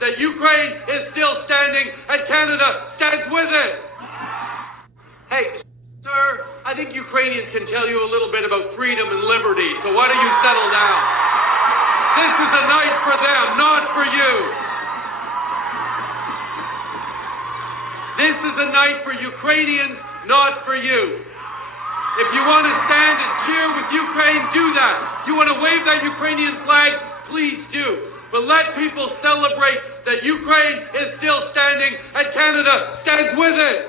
that Ukraine is still standing and Canada stands with it. Hey, sir, I think Ukrainians can tell you a little bit about freedom and liberty, so why don't you settle down? This is a night for them, not for you. This is a night for Ukrainians, not for you. If you want to stand and cheer with Ukraine, do that. You want to wave that Ukrainian flag, please do. But let people celebrate that Ukraine is still standing and Canada stands with it.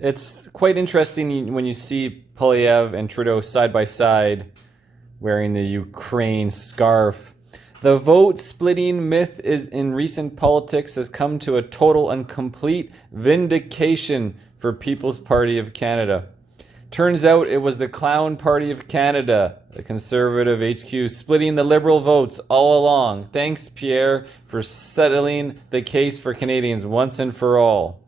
It's quite interesting when you see Polyev and Trudeau side by side wearing the Ukraine scarf. The vote-splitting myth in recent politics has come to a total and complete vindication for People's Party of Canada. Turns out it was the Clown Party of Canada, the Conservative HQ, splitting the Liberal votes all along. Thanks, Pierre, for settling the case for Canadians once and for all.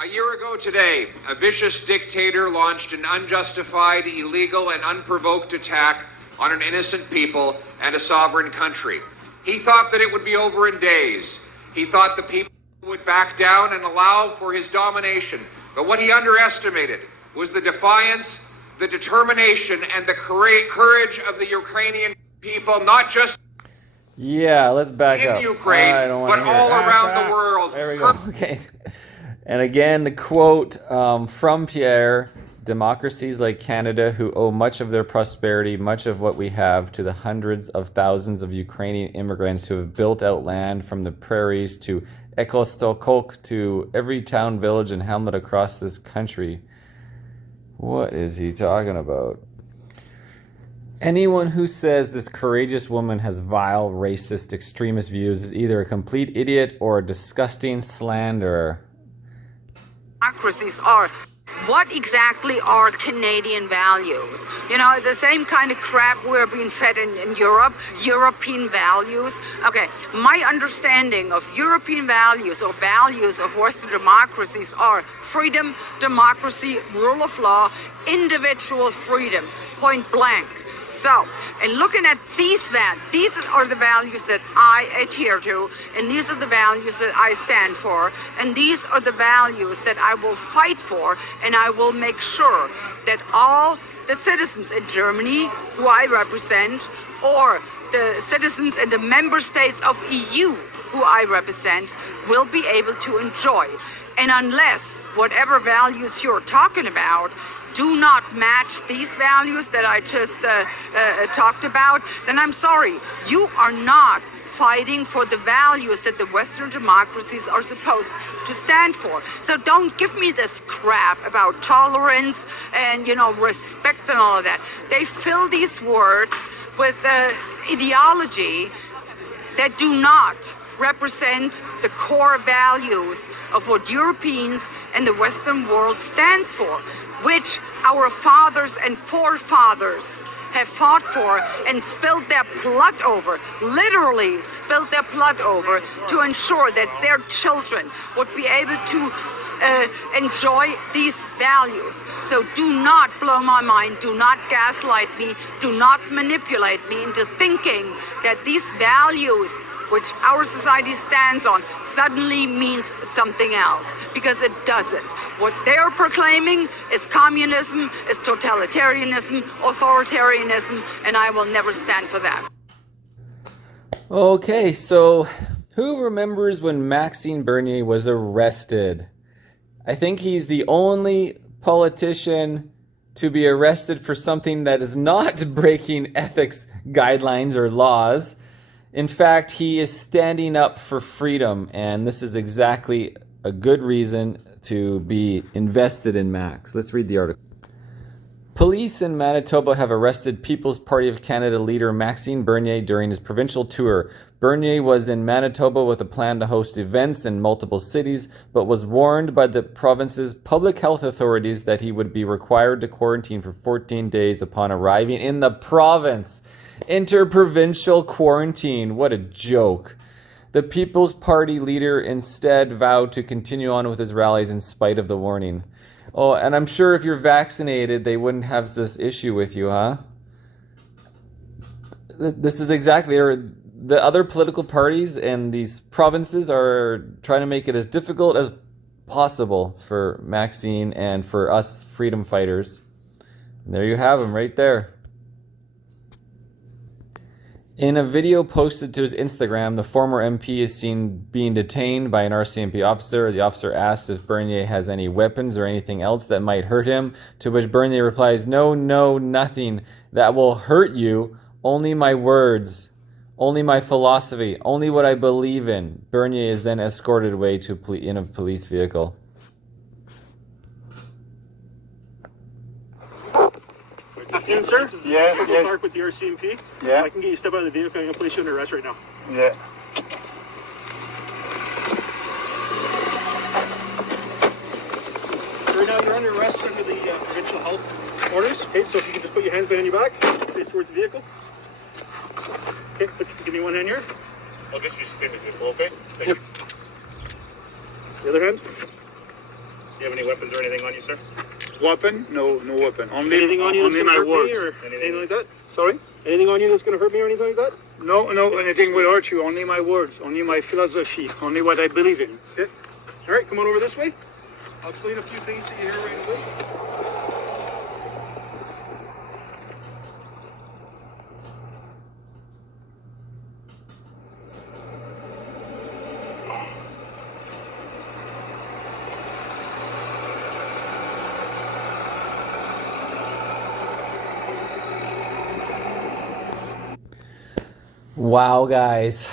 A year ago today, a vicious dictator launched an unjustified, illegal, and unprovoked attack on an innocent people and a sovereign country. He thought that it would be over in days. He thought the people would back down and allow for his domination. But what he underestimated was the defiance, the determination, and the courage of the Ukrainian people, not just let's back up. in Ukraine, but all around the world. There we go. Okay. And again, the quote from Pierre, democracies like Canada, who owe much of their prosperity, much of what we have, to the hundreds of thousands of Ukrainian immigrants who have built out land from the prairies to Ekostokok to every town, village, and hamlet across this country. What is he talking about? Anyone who says this courageous woman has vile, racist, extremist views is either a complete idiot or a disgusting slanderer. Democracies are. What exactly are Canadian values? You know, the same kind of crap we're being fed in Europe, European values. Okay, my understanding of European values or values of Western democracies are freedom, democracy, rule of law, individual freedom, point blank. So, and looking at these are the values that I adhere to, and these are the values that I stand for, and these are the values that I will fight for, and I will make sure that all the citizens in Germany who I represent, or the citizens in the member states of EU who I represent, will be able to enjoy. And unless whatever values you're talking about do not match these values that I just talked about, then I'm sorry, you are not fighting for the values that the Western democracies are supposed to stand for. So don't give me this crap about tolerance and, you know, respect and all of that. They fill these words with ideology that do not represent the core values of what Europeans and the Western world stands for, which our fathers and forefathers have fought for and spilled their blood over, literally spilled their blood over, to ensure that their children would be able to enjoy these values. So do not blow my mind, do not gaslight me, do not manipulate me into thinking that these values which our society stands on suddenly means something else, because it doesn't. What they're proclaiming is communism, is totalitarianism, authoritarianism, and I will never stand for that. Okay, so who remembers when Maxime Bernier was arrested? I think he's the only politician to be arrested for something that is not breaking ethics guidelines or laws. In fact, he is standing up for freedom, and this is exactly a good reason to be invested in Max. Let's read the article. Police in Manitoba have arrested People's Party of Canada leader Maxime Bernier during his provincial tour. Bernier was in Manitoba with a plan to host events in multiple cities, but was warned by the province's public health authorities that he would be required to quarantine for 14 days upon arriving in the province. Interprovincial quarantine. What a joke. The People's Party leader instead vowed to continue on with his rallies in spite of the warning. Oh, and I'm sure if you're vaccinated, they wouldn't have this issue with you, huh? This is exactly, or the other political parties and these provinces are trying to make it as difficult as possible for Maxime and for us freedom fighters. And there you have him right there. In a video posted to his Instagram, the former MP is seen being detained by an RCMP officer. The officer asks if Bernier has any weapons or anything else that might hurt him, to which Bernier replies, "No, nothing that will hurt you, only my words, only my philosophy, only what I believe in." Bernier is then escorted away in a police vehicle. Afternoon, sir. Yes, yes. Park with the RCMP. Yeah. I can get you step out of the vehicle. I'm going to place you under arrest right now. Yeah. Right now, you're under arrest under the provincial health orders. Okay, so if you can just put your hands behind your back, face towards the vehicle. Okay, give me one hand here. I'll get you to see the vehicle, okay? Thank Yep. you. The other hand. Do you have any weapons or anything on you, sir? Weapon? No weapon. Only Anything on you that's only going to my hurt words. me or anything like that? Sorry? Anything on you that's going to hurt me or anything like that? No, anything will hurt you. Only my words. Only my philosophy. Only what I believe in. Okay. All right, come on over this way. I'll explain a few things to you here right away. Wow, guys.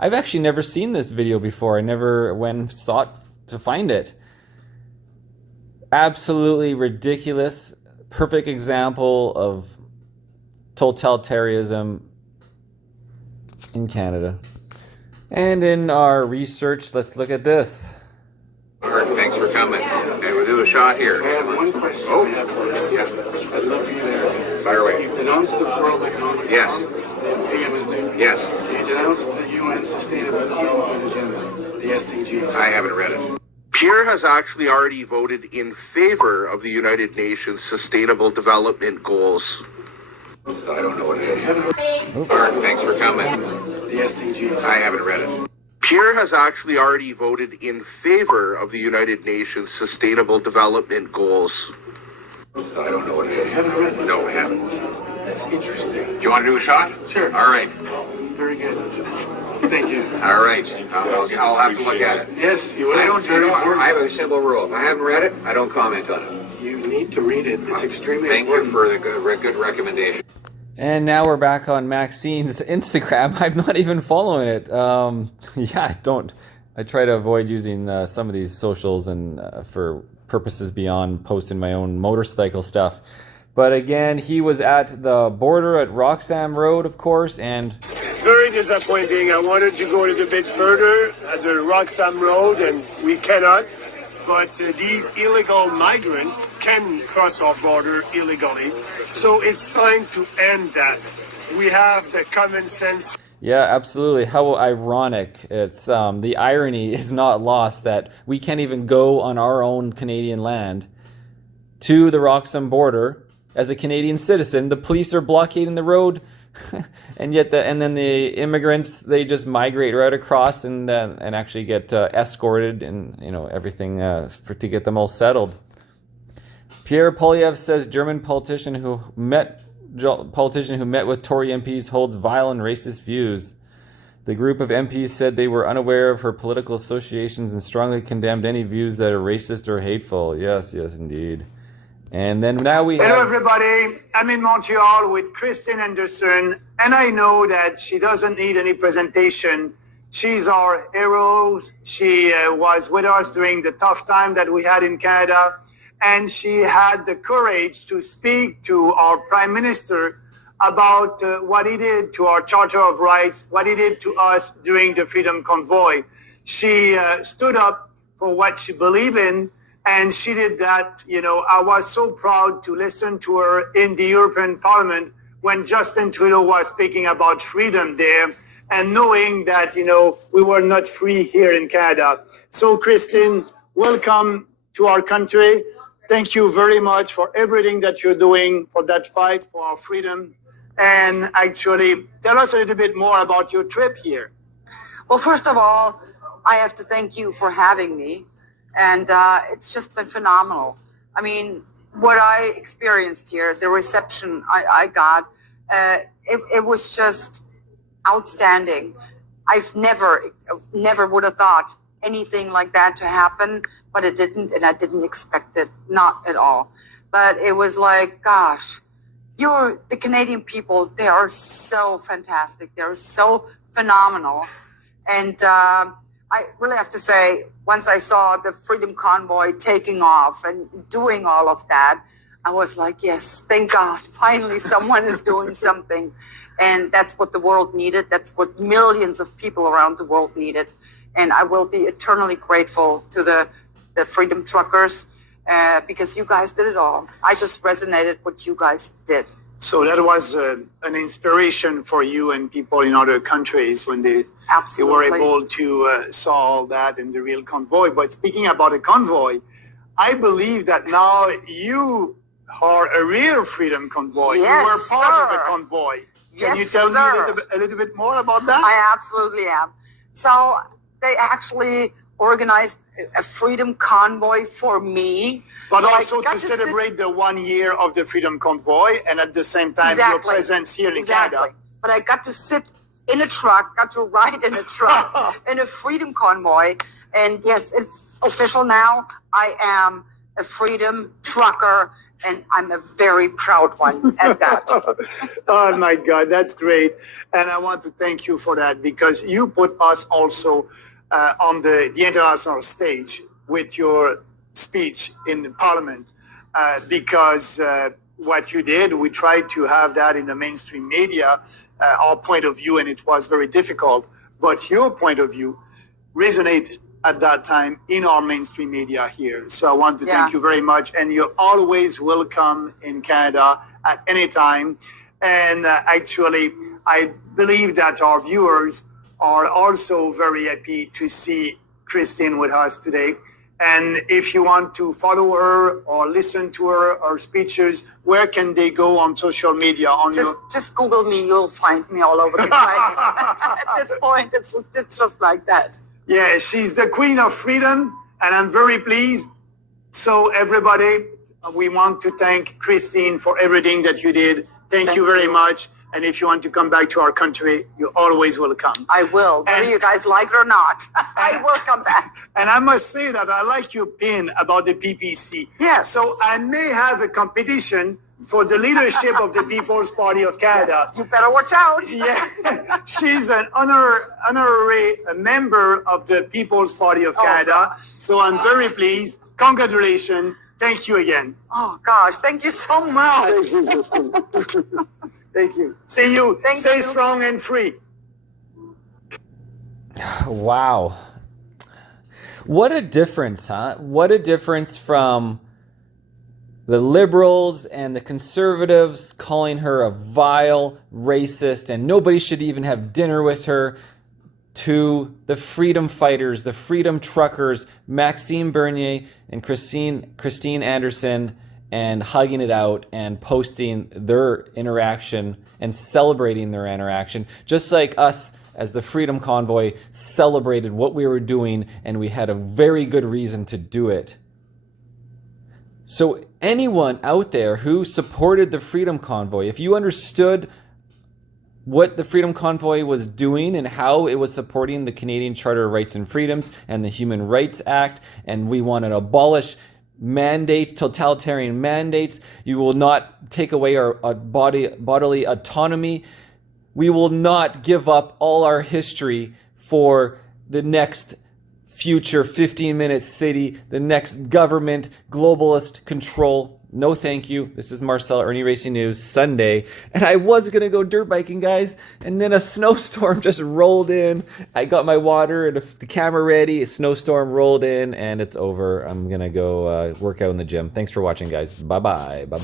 I've actually never seen this video before. I never went and sought to find it. Absolutely ridiculous. Perfect example of totalitarianism in Canada. And in our research, let's look at this. Thanks for coming. Okay, we'll do a shot here. I have one question. Oh, yeah. I'd love for you to answer. Fire away. You've denounced the World Economic Yes. Forum vehemently. Yes. You denounced the UN Sustainable Development Agenda, the SDGs. I haven't read it. Pierre has actually already voted in favor of the United Nations Sustainable Development Goals. I don't know what it is. Thanks for coming. The SDGs. I haven't read it. Pierre has actually already voted in favor of the United Nations Sustainable Development Goals. I don't know what it is. You haven't read it? No, I haven't. That's interesting. Do you want to do a shot? Sure. All right. Very good. Thank you. All right. I'll have to look at it. Yes, you will. I don't. It's very important. I have a simple rule. If I haven't read it, I don't comment on it. You need to read it. It's extremely Thank you important. for the good recommendation. And now we're back on Maxine's Instagram. I'm not even following it. Yeah, I don't. I try to avoid using some of these socials and for purposes beyond posting my own motorcycle stuff. But again, he was at the border at Roxham Road, of course, and very disappointing. I wanted to go a little bit further at the Roxham Road, and we cannot. But these illegal migrants can cross our border illegally. So it's time to end that. We have the common sense. yeah, absolutely. How ironic. It's the irony is not lost that we can't even go on our own Canadian land to the Roxham border as a Canadian citizen. The police are blockading the road. And yet, then the immigrants, they just migrate right across and actually get escorted and everything to get them all settled. Pierre Poilievre says German politician who met with Tory MPs holds vile and racist views. The group of MPs said they were unaware of her political associations and strongly condemned any views that are racist or hateful. Yes, indeed. And then now we have... Hello, everybody. I'm in Montreal with Christine Anderson, and I know that she doesn't need any presentation. She's our hero. She was with us during the tough time that we had in Canada, and she had the courage to speak to our Prime Minister about what he did to our Charter of Rights, what he did to us during the Freedom Convoy. She stood up for what she believed in, and she did that. I was so proud to listen to her in the European Parliament when Justin Trudeau was speaking about freedom there, and knowing that, we were not free here in Canada. So, Christine, welcome to our country. Thank you very much for everything that you're doing for that fight for our freedom. and actually tell us a little bit more about your trip here. Well, first of all, I have to thank you for having me. And it's just been phenomenal. I mean, what I experienced here, the reception I got, it was just outstanding. I've never would have thought anything like that to happen, but it didn't, and I didn't expect it, not at all. But it was like, gosh, the Canadian people, they are so fantastic. They're so phenomenal. And I really have to say, once I saw the Freedom Convoy taking off and doing all of that, I was like, yes, thank God, finally someone is doing something. And that's what the world needed. That's what millions of people around the world needed. And I will be eternally grateful to the Freedom Truckers because you guys did it all. I just resonated what you guys did. So that was an inspiration for you and people in other countries when they were able to saw all that in the real convoy. But speaking about the convoy, I believe that now you are a real freedom convoy. Yes, you were part sir. of the convoy. Can Yes, you tell sir. me a little bit more about that? I absolutely am. So they actually organized a freedom convoy for me. But So I also got to sit- celebrate the 1 year of the Freedom Convoy and at the same time your presence here in Canada. But I got to sit in a truck, got to ride in a truck, in a freedom convoy. And yes, it's official now. I am a freedom trucker, and I'm a very proud one at that. Oh my God, that's great. And I want to thank you for that because you put us also on the international stage with your speech in Parliament because what you did, we tried to have that in the mainstream media, our point of view, and it was very difficult. But your point of view resonated at that time in our mainstream media here. So I want to thank you very much. And you're always welcome in Canada at any time. And actually, I believe that our viewers are also very happy to see Christine with us today. And if you want to follow her or listen to her speeches, where can they go on social media? Just Google me, you'll find me all over the place. At this point, it's just like that. Yeah, she's the queen of freedom, and I'm very pleased. So everybody, we want to thank Christine for everything that you did. Thank you very much. And if you want to come back to our country, you're always welcome. I will, whether you guys like it or not. I will come back. And I must say that I like your pin about the PPC. Yes. So I may have a competition for the leadership of the People's Party of Canada. Yes. You better watch out. Yeah, she's an honorary member of the People's Party of Canada. So I'm very pleased. Congratulations. Thank you again. Oh, gosh. Thank you so much. Thank you. See you. Stay strong and free. Wow. What a difference, huh? What a difference from the liberals and the conservatives calling her a vile racist and nobody should even have dinner with her, to the freedom fighters, the freedom truckers, Maxime Bernier and Christine Anderson, and hugging it out and posting their interaction and celebrating their interaction, just like us as the Freedom Convoy celebrated what we were doing, and we had a very good reason to do it. So anyone out there who supported the Freedom Convoy, if you understood what the Freedom Convoy was doing and how it was supporting the Canadian Charter of Rights and Freedoms and the Human Rights Act, and we want to abolish mandates, totalitarian mandates, you will not take away our bodily autonomy, we will not give up all our history for the next future 15-minute city, the next government, globalist control. No thank you. This is Marcel, IrnieracingNews, Sunday. And I was going to go dirt biking, guys, and then a snowstorm just rolled in. I got my water and the camera ready. A snowstorm rolled in, and it's over. I'm going to go work out in the gym. Thanks for watching, guys. Bye-bye. Bye-bye.